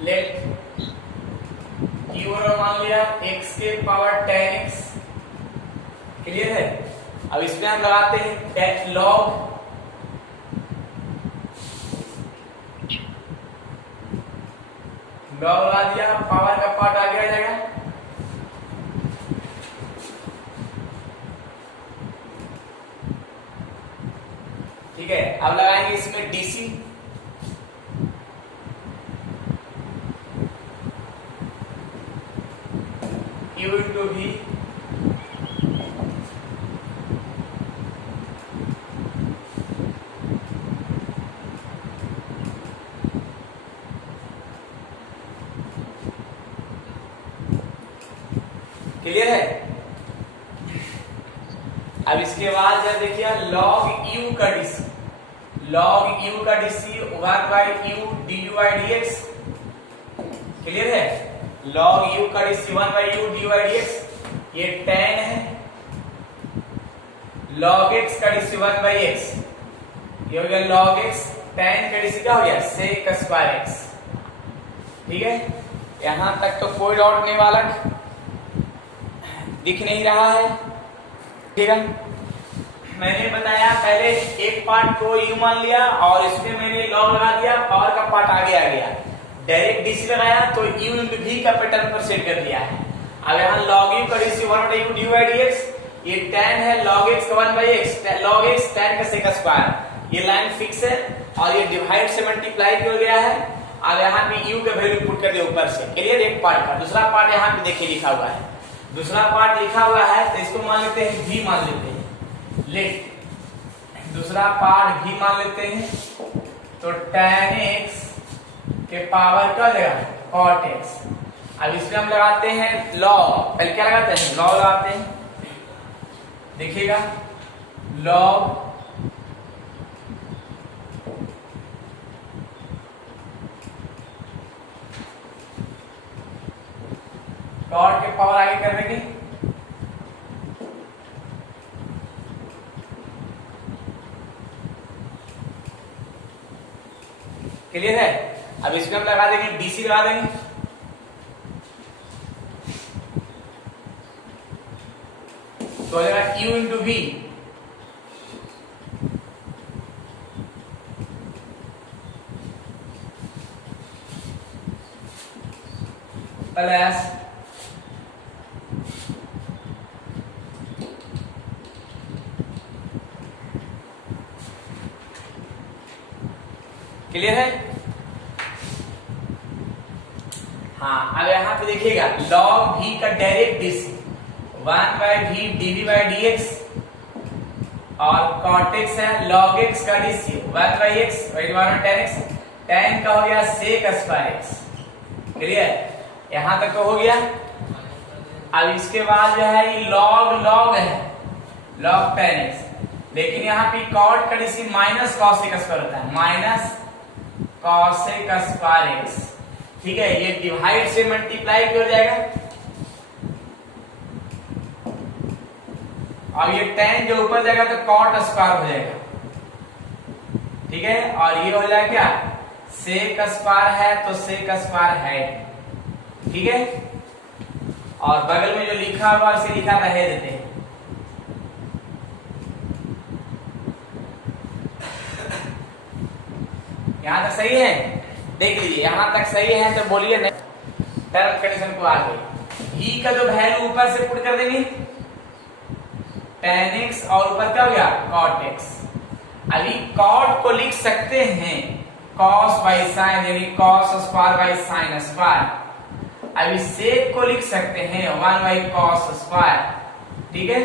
Late Q मान लिया x के पावर 10x। क्लियर है? अब इसमें हम लगाते हैं डेट लॉग लगा दिया, पावर का पार्ट आगे आ जाएगा। ठीक है, अब लगाएंगे इसमें DC. Q into V clear है? अब इसके बाद जब देखिए लॉग यू का डीसी, लॉग यू का DC 1 by U D U by D X. Clear है? लॉग यू का DC 1 by U D by D X, ये 10 है। लॉग एक्स का डीसी 1 बाई एक्स, ये हो गया लॉग एक्स। 10 का डीसी क्या हो गया? Sec square x. ठीक है, यहां तक तो कोई डाउट नहीं, बालक दिख नहीं रहा है? ठीक है, मैंने बताया पहले एक पार्ट को यू मान लिया और इसमें मैंने लॉग लगा दिया, पावर का पार्ट आगे आ गया। डायरेक्ट डीसी लगाया तो यू इंटू वी का पैटर्न पर सेट कर दिया है। अब यहाँ लॉग यू का DC 1 by U D by D X, ये 10 है। लॉग एक्स का 1 बाई एक्स, लॉग एक्स 10 का सेक स्क्वायर, ये लाइन फिक्स है और ये डिवाइड से मल्टीप्लाई किया गया है। अब यहाँ पे यू का वैल्यू पुट कर दिया ऊपर से। क्लियर? एक पार्ट का। दूसरा पार्ट यहाँ पे देखिए लिखा हुआ है, दूसरा पार्ट लिखा हुआ है तो इसको मान लेते हैं v मान लेते हैं। लेट दूसरा पार्ट v मान लेते हैं तो tan x के पावर क्या लगेगा? cot x। अब इसमें हम लगाते हैं लॉग, पहले क्या लगाते हैं? लॉग लगाते हैं। देखिएगा लॉग cot के पावर आगे कर देंगे। क्लियर है? अब इसमें हम लगा देंगे डीसी लगा देंगे। तो हो जाएगा Q into v plus clear है? हाँ, अब यहाँ पे देखिएगा लॉग v का direct DC 1 by v dv by D x और cot x है log x का डीसी 1 बाई एक्स और 10x, 10 का हो गया सेक स्क्वायर एक्स। क्लियर? यहां तक तो हो गया। अब इसके बाद जो है ये log है log 10x, लेकिन यहाँ पे cot का डीसी माइनस cosec स्क्वायर होता है, माइनस cosec स्क्वायर एक्स। ठीक है, ये डिवाइड से मल्टीप्लाई हो जाएगा और ये 10 जो ऊपर जाएगा तो cot स्क्वायर हो जाएगा। ठीक है, और ये हो जाएगा क्या? सेक स्क्वायर है तो सेक स्क्वायर है। ठीक है, और बगल में जो लिखा हुआ उसे लिखा रहे देते हैं। यहां तक सही है? देख लीजिए, यहां तक सही है तो बोलिए टर्म कंडीशन को आ गई। v का जो वैल्यू ऊपर से पुट कर देंगे tan x और ऊपर क्या हो गया? cot x। अभी cot को लिख सकते हैं cos बाई साइन, यानी cos square by sine square. अभी sec को लिख सकते हैं 1 बाई cos स्क्वायर। ठीक है,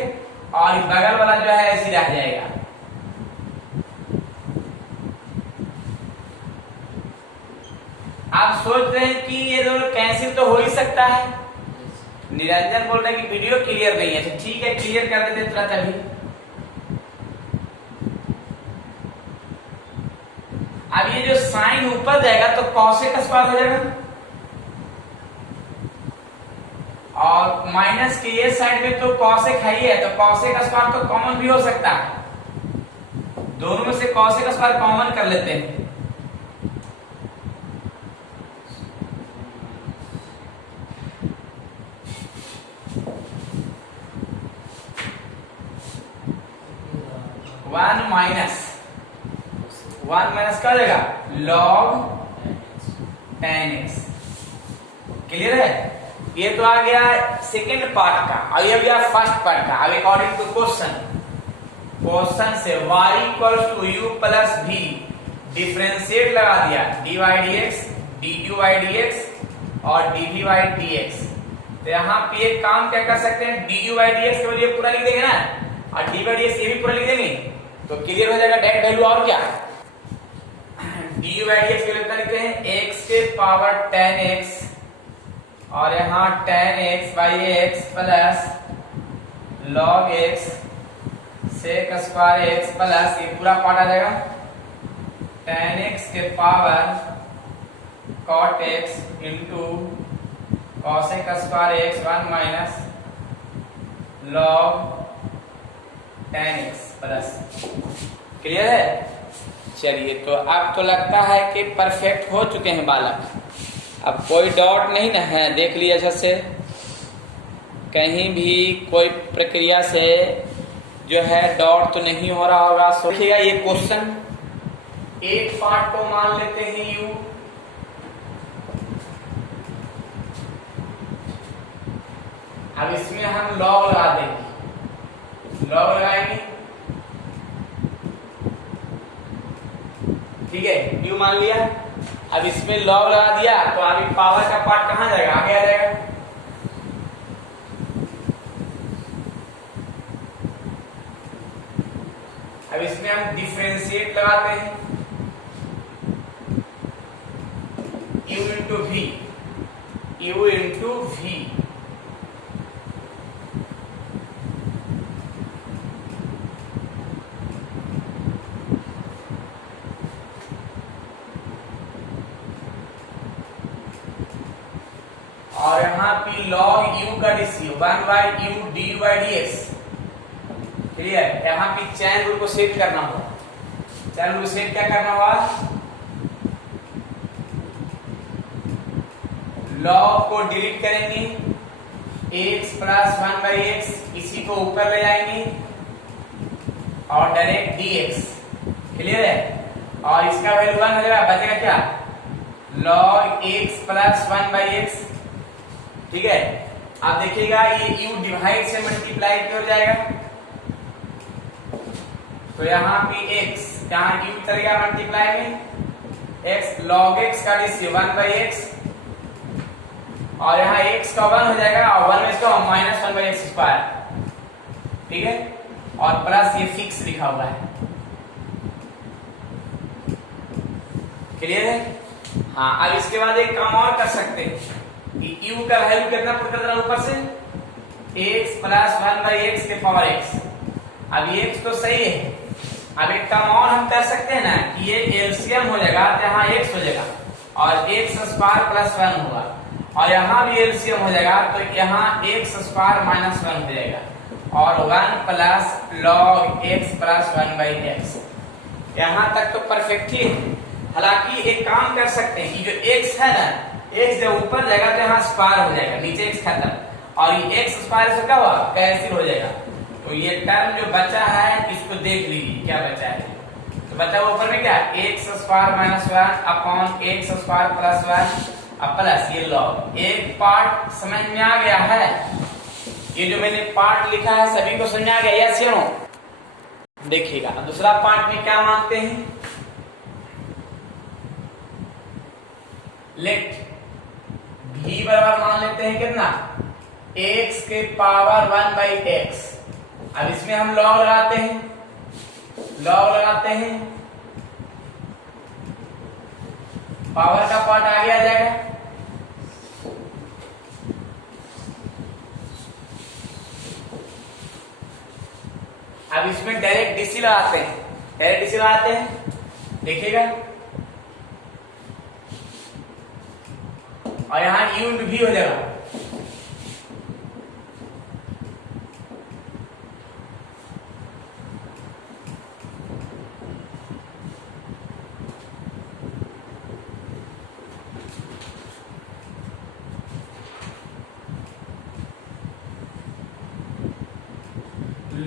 और बगल वाला जो है ऐसे रह जाएगा। आप सोच रहे हैं कि ये दोनों कैंसिल तो हो ही सकता है। निरंजन बोल रहे हैं कि वीडियो क्लियर नहीं है। ठीक है, क्लियर कर देते तुरंत अभी। अब ये जो साइन ऊपर जाएगा तो cosec स्क्वायर हो जाएगा और माइनस के ये साइड में तो cosec है ही है, तो cosec स्क्वायर तो कॉमन भी हो सकता है। दोनों में से cosec स्क्वायर कॉमन कर लेते हैं। माइनस 1 माइनस क्या हो जाएगा log tan x। क्लियर है? ये तो आ गया सेकेंड पार्ट का। अब ये गया फर्स्ट पार्ट का। अब अकॉर्डिंग टू क्वेश्चन से y equals to u plus v differentiate लगा दिया dy dx dy dx और dv dx। तो यहाँ पे एक काम क्या कर सकते हैं, dy dx के बजाय पूरा लिख देंगे ना, और dy dx ये भी पूरा लिख देंगे तो क्लियर हो जाएगा डेट वैल्यू। और क्या dy dx के लिए लिखते हैं x के पावर tan x और यहाँ tan x by x plus log x sec square x plus ये पूरा पार्ट आ जाएगा tan x के power cot x into cosec square x 1 minus log tan x plus. Clear है? चलिए, तो अब तो लगता है कि परफेक्ट हो चुके हैं बालक। अब कोई डाउट नहीं ना है? देख लिया अच्छे से, कहीं भी कोई प्रक्रिया से जो है डाउट तो नहीं हो रहा होगा। सोचिएगा ये क्वेश्चन एक पार्ट को मान लेते हैं u, अब इसमें हम लॉग लगा देंगे, लॉग लगाएंगे, ठीक है, u मान लिया। अब इसमें लॉग लगा दिया तो अभी पावर का पार्ट कहां जाएगा, आगे आ जाएगा। अब इसमें हम डिफरेंशिएट लगाते हैं u into v, u into v। और यहाँ पे log u का dc 1 by u dy dx। Clear? यहाँ पे चैन रूल को सेट करना होगा। चैन रूल को सेट क्या करना होगा, log को डिलीट करेंगे, x प्लस 1 बाई x इसी को ऊपर ले जाएंगे और डायरेक्ट dx। क्लियर है? और इसका वैल्यू 1 हो जाएगा, बचेगा क्या log x plus 1 by x। ठीक है? आप देखिएगा ये u डिवाइड से मल्टीप्लाई की ओर जाएगा तो यहाँ पे x, यहाँ u चलेगा मल्टीप्लाई में, x log x का dc 1 बाई x और यहाँ x का 1 हो जाएगा और 1 में इसका माइनस 1 बाई एक्स स्क्वायर। ठीक है? और प्लस ये फिक्स लिखा हुआ है। क्लियर है? हाँ, अब इसके बाद एक काम और कर सकते हैं कि u का वैल्यू कितना पुट कर देना ऊपर से, x प्लस 1 बाई एक्स के पावर x। अब ये x तो सही है। अब एक काम और हम कर सकते हैं ना कि ये एलसीएम हो जाएगा तो यहाँ x हो जाएगा और x स्क्वायर प्लस 1 होगा और यहाँ भी एलसीएम हो जाएगा तो यहाँ x स्क्वायर माइनस 1 हो जाएगा और 1 plus log x plus 1 by x. यहाँ तक तो परफेक्ट ही है। हालांकि एक काम कर सकते हैं कि जो x है ना, x जब ऊपर जाएगा तो यहाँ स्क्वायर हो जाएगा, नीचे x खत्म और ये x स्क्वायर से क्या हुआ, कैंसिल हो जाएगा। तो ये टर्म जो बचा है इसको देख लीजिए क्या बचा है। तो बचा हुआ ऊपर में क्या, x square minus 1 upon x square plus 1 अब प्लस ये log। एक पार्ट समझ में आ गया है? ये जो मैंने पार्ट लिखा है सभी को समझ में आ गया, यस या नो? देखिएगा दूसरा पार्ट में क्या मानते हैं, लेट v बराबर मान लेते हैं कितना, x के पावर 1 बाई एक्स। अब इसमें हम log लगाते हैं, log लगाते हैं, पावर का पार्ट आगे आ जाएगा अब इसमें डायरेक्ट डीसी लगाते हैं, डायरेक्ट डीसी लगाते हैं, देखिएगा और यहाँ u इंटू v हो जाएगा।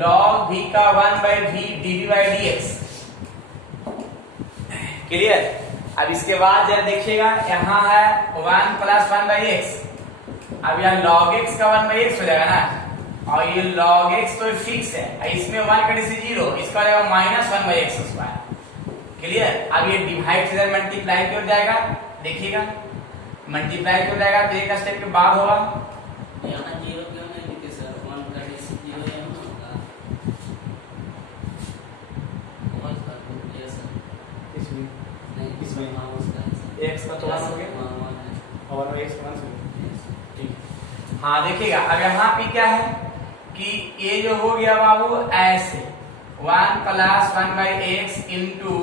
log v का 1 by v dv by dx। Clear. अब इसके बाद जरा देखिएगा, यहाँ है 1 प्लस 1/x, अब यहाँ log x का 1/x हो जाएगा ना, और ये log x तो फिक्स है, इसमें 1 का डिग्री 0, इसका हो जाएगा -1/x²। क्लियर। अब ये डिवाइड से मल्टीप्लाई क्यों जाएगा, देखिएगा मल्टीप्लाई क्यों जाएगा, तो एक स्टेप के बाद होगा। यहाँ 0 क्यों नहीं लिखे सर, 1 का डिग्री 0 यहाँ होगा, बहुत का लिया सर इसमें नहीं, इसमें हाँ उसका x का तो 1 हो गया हाँ 1 है, और x 1 हो गया, ठीक। हाँ देखिएगा, अब यहाँ पे क्या है कि ये जो हो गया बाबू ऐसे 1 plus 1/x into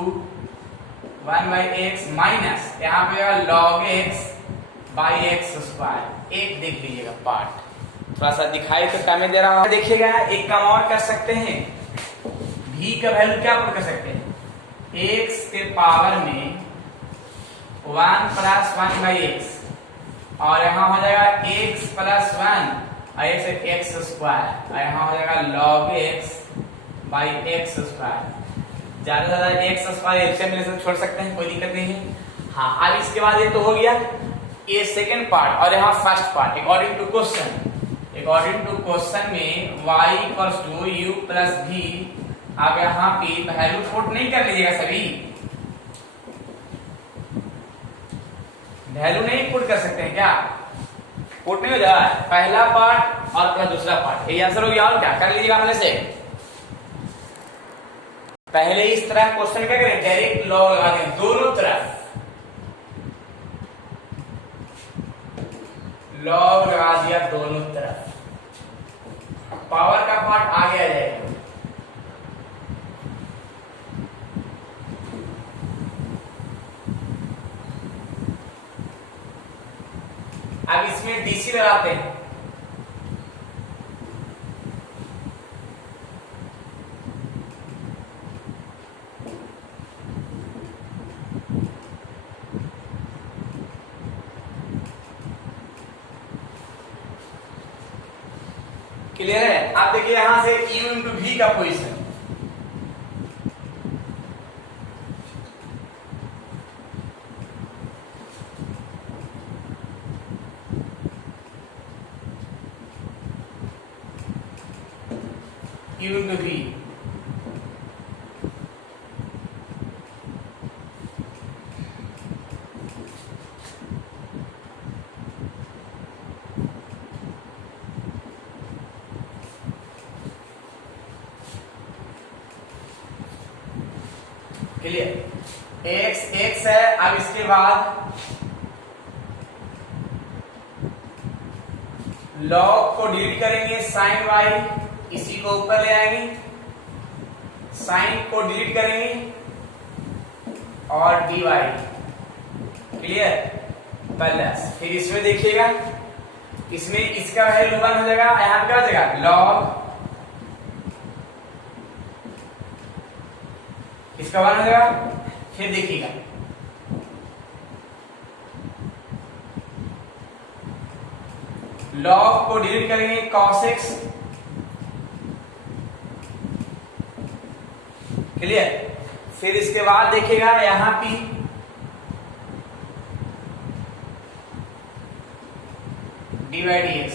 1/x minus यहाँ पे log x बाई x²। एक देख लीजिएगा पार्ट, थोड़ा सा दिखाई तो कम दे रहा है। देखिएगा एक काम और कर सकते हैं, v का वैल्यू क्या पुट कर सकते हैं, x के पावर में 1 प्लस 1/x, और यहाँ हो जाएगा x प्लस 1 और x² और यहाँ हो जाएगा log x बाई x²। ज्यादा ज्यादा x² एल्सियम छोड़ सकते हैं, कोई दिक्कत नहीं है। हाँ अब इसके बाद ये तो हो गया ये सेकंड पार्ट, और यहाँ first part according to question में y equals to u plus v। अब यहाँ पे वैल्यू पुट नहीं कर लीजिएगा, सभी वैल्यू नहीं पुट कर सकते हैं क्या, पुट नहीं हो जाएगा, पहला पार्ट और प्लस दूसरा पार्ट, ये आंसर हो गया। और क्या कर लीजिएगा, पहले से पहले इस तरह क्वेश्चन क्या करें, डायरेक्ट लॉग लगा दें दोनों तरफ, लॉग लगा दिया दोनों तरफ, पावर का पार्ट आगे आ जाएगा। अब इसमें डीसी लगाते हैं, क्लियर है। आप देखिए यहां से u इंटू v का position, u into v, clear. x है। अब इसके बाद log को डिलीट करेंगे, sin y इसी को ऊपर ले आएंगे, sin को डिलीट करेंगे और dy, क्लियर। प्लस फिर इसमें देखिएगा, इसमें इसका वैल्यू 1 हो जाएगा, यहां पे क्या हो जाएगा log, इसका 1 हो जाएगा। फिर देखिएगा log को डिलीट करेंगे, cos x, क्लियर। फिर इसके बाद देखिएगा यहां पे dx,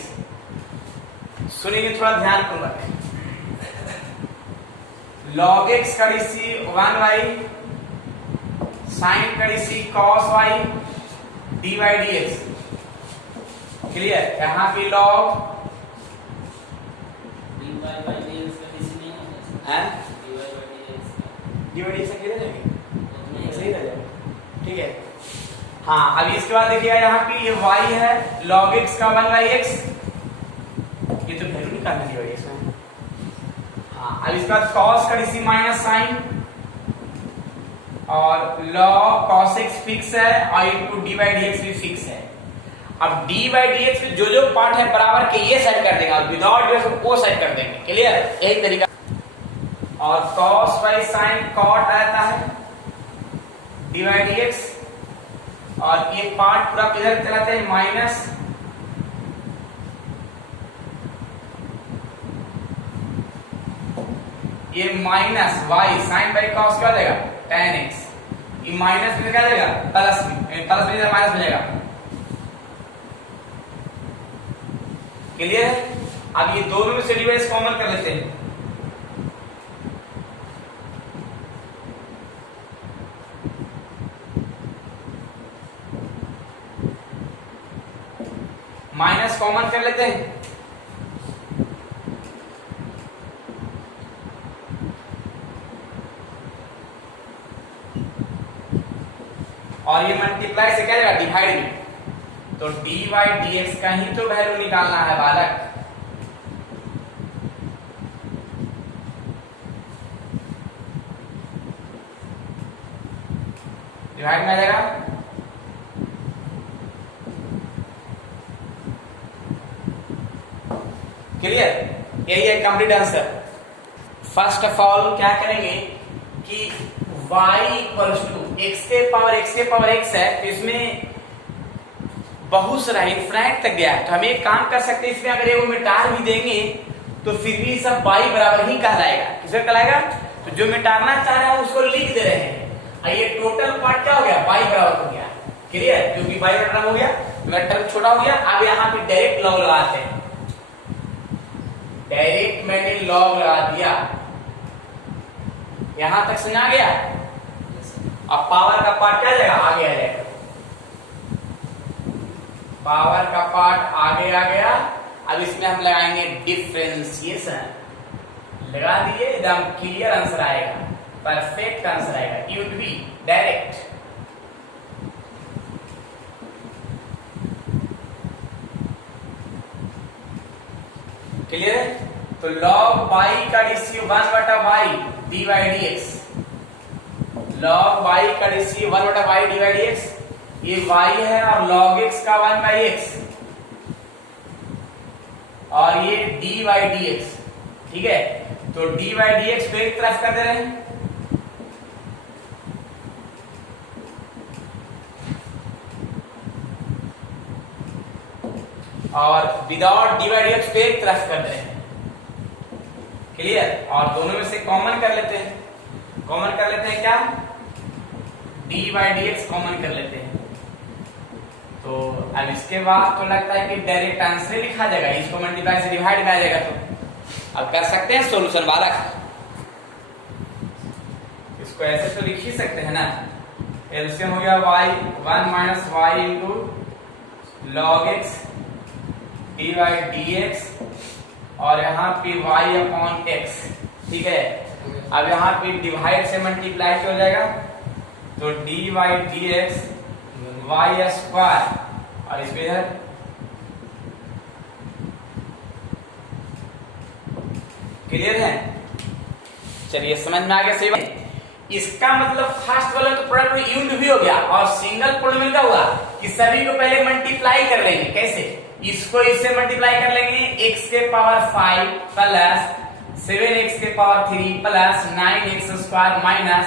सुनिए थोड़ा ध्यान पूर्वक, log x का डिसी 1y, sin का DC cos y, dy dx, clear. यहाँ पे log dy by dx का डिसी नहीं होगा है, dy by dx का dy dx क्लियर है, नहीं सही रह जाएगा, ठीक है। हाँ अब इसके बाद देखिएगा यहाँ पे ये y है, log x का 1/x, ये तो वैल्यू निकालनी चाहिए इसमें। हाँ अब इसके बाद cos का डिसी माइनस sin, और log cos x फिक्स है और इनटू dy dx भी फिक्स है। अब dy dx में जो जो पार्ट है बराबर के ये साइड कर देंगे और विदाउट वो साइड कर देंगे, क्लियर। यही तरीका। और cos y sin cot आता है dy dx, और ये पार्ट पूरा किधर चलाते हैं माइनस, ये minus y sin by cos क्या हो जाएगा tan x, ये माइनस में क्या जाएगा प्लस में, प्लस में माइनस मिलेगा। क्लियर है? अब ये दोनों में से डिवाइस कॉमन कर लेते हैं। माइनस कॉमन कर लेते हैं। और ये मल्टीप्लाई से क्या जाएगा डिवाइड में, तो dy dx का ही तो वैल्यू निकालना है बालक। डिवाइड में आ जाएगा, क्लियर? यही है complete answer. First of all क्या करेंगे कि y इक्वल्स टू x के पावर x है, तो इसमें बहुत सारा इनफिनिट तक गया है, तो हम एक काम कर सकते हैं, इसमें अगर ये मिटार भी देंगे तो फिर भी सब y बराबर ही कहलाएगा। किसे कहलाएगा? तो जो मिटारना चाह रहे हैं उसको लिख दे रहे हैं, और ये टोटल पार्ट क्या हो गया y बराबर हो गया। क्लियर? क्योंकि y बराबर हो गया, टर्म छोटा हो गया। अब यहाँ पे डायरेक्ट लॉग लगाते हैं, डायरेक्ट मैंने लॉग लगा दिया, यहां तक समझ आ गया। अब पावर का पार्ट क्या जाएगा आगे आ जाएगा, पावर का पार्ट आगे आ गया। अब इसमें हम लगाएंगे डिफरेंशिएशन, लगा दिए, एकदम क्लियर आंसर आएगा, परफेक्ट आंसर आएगा। It would be direct. Clear है? तो log y का ratio 1/y dy dx, log y का रेशियो 1/y dy dx, ये y है, और log x का 1/x, और ये dy dx। ठीक है? तो dy dx को एक तरफ कर दे रहे हैं, और विदाउट dy dx को एक तरफ कर दे रहे हैं। क्लियर? और दोनों में से कॉमन कर लेते हैं, कॉमन कर लेते हैं क्या, dy dx कॉमन कर लेते हैं। तो अब इसके बाद तो लगता है कि डायरेक्ट आंसर लिखा जाएगा, इसको मल्टीप्लाई से डिवाइड किया जाएगा। तो अब कर सकते हैं सॉल्यूशन बालक, इसको ऐसे तो लिख ही सकते हैं ना। एलसीएम हो गया y 1 - y into log x dy dx, और यहाँ पे y/x। ठीक है? अब यहाँ पे डिवाइड से मल्टीप्लाई हो जाएगा, तो dy dx y², और इसमें इधर क्लियर है? चलिए समझ में आ गया सही बात। इसका मतलब फर्स्ट वाला तो प्रोडक्ट में यूनिट भी हो गया, और सिंगल प्रोडक्ट में क्या हुआ कि सभी को पहले मल्टीप्लाई कर लेंगे। कैसे? इसको इससे मल्टीप्लाई कर लेंगे, x के पावर 5 प्लस 7x के power 3 plus 9x² minus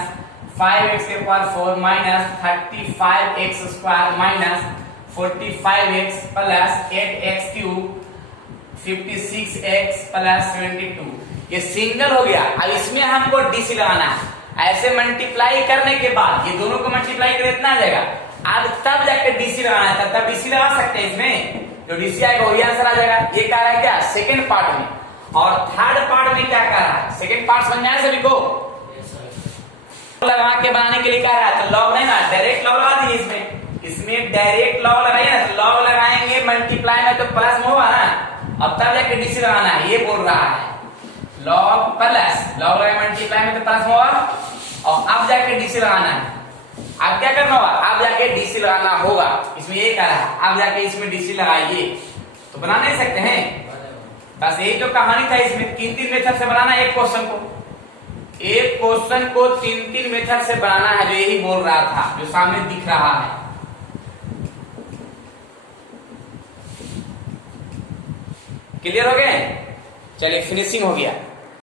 5x के power 4 minus 35x² minus 45x plus 8x³ 56x plus 72। ये सिंगल हो गया। अब इसमें हमको डीसी लगाना है। ऐसे मल्टीप्लाई करने के बाद ये दोनों को मल्टीप्लाई कर इतना आ जाएगा। अब तब जाकर डीसी लगाना था, तब डीसी लगा सकते हैं। इसमें जो डीसी आएगा वही आंसर आ जाएगा। ये कह रहा है क्या सेकंड पार्ट में, और थर्ड पार्ट में क्या कह रहा है? सेकंड पार्ट समझ में आया सभी को? लगा के बनाने के लिए कह रहा है, तो लॉग नहीं ना, डायरेक्ट लॉग लगा दीजिए। इसमें डायरेक्ट लॉग लगाइए ना, तो लॉग लगाएंगे मल्टीप्लाई में तो प्लस में होगा ना। अब तब जाके डीसी लगाना है, ये बोल रहा है। लॉग प्लस लॉग लगाए मल्टीप्लाई में तो प्लस होगा, और अब जाके डीसी लगाना है। अब क्या करना होगा? अब जाके डीसी लगाना होगा। इसमें ये कह रहा है अब जाके इसमें डीसी लगाइए, तो बना नहीं सकते हैं। बस यही जो कहानी था। इसमें 3 मेथड से बनाना है एक क्वेश्चन को 3 मेथड से बनाना है, जो यही बोल रहा था, जो सामने दिख रहा है। क्लियर हो गए? चलिए फिनिशिंग हो गया।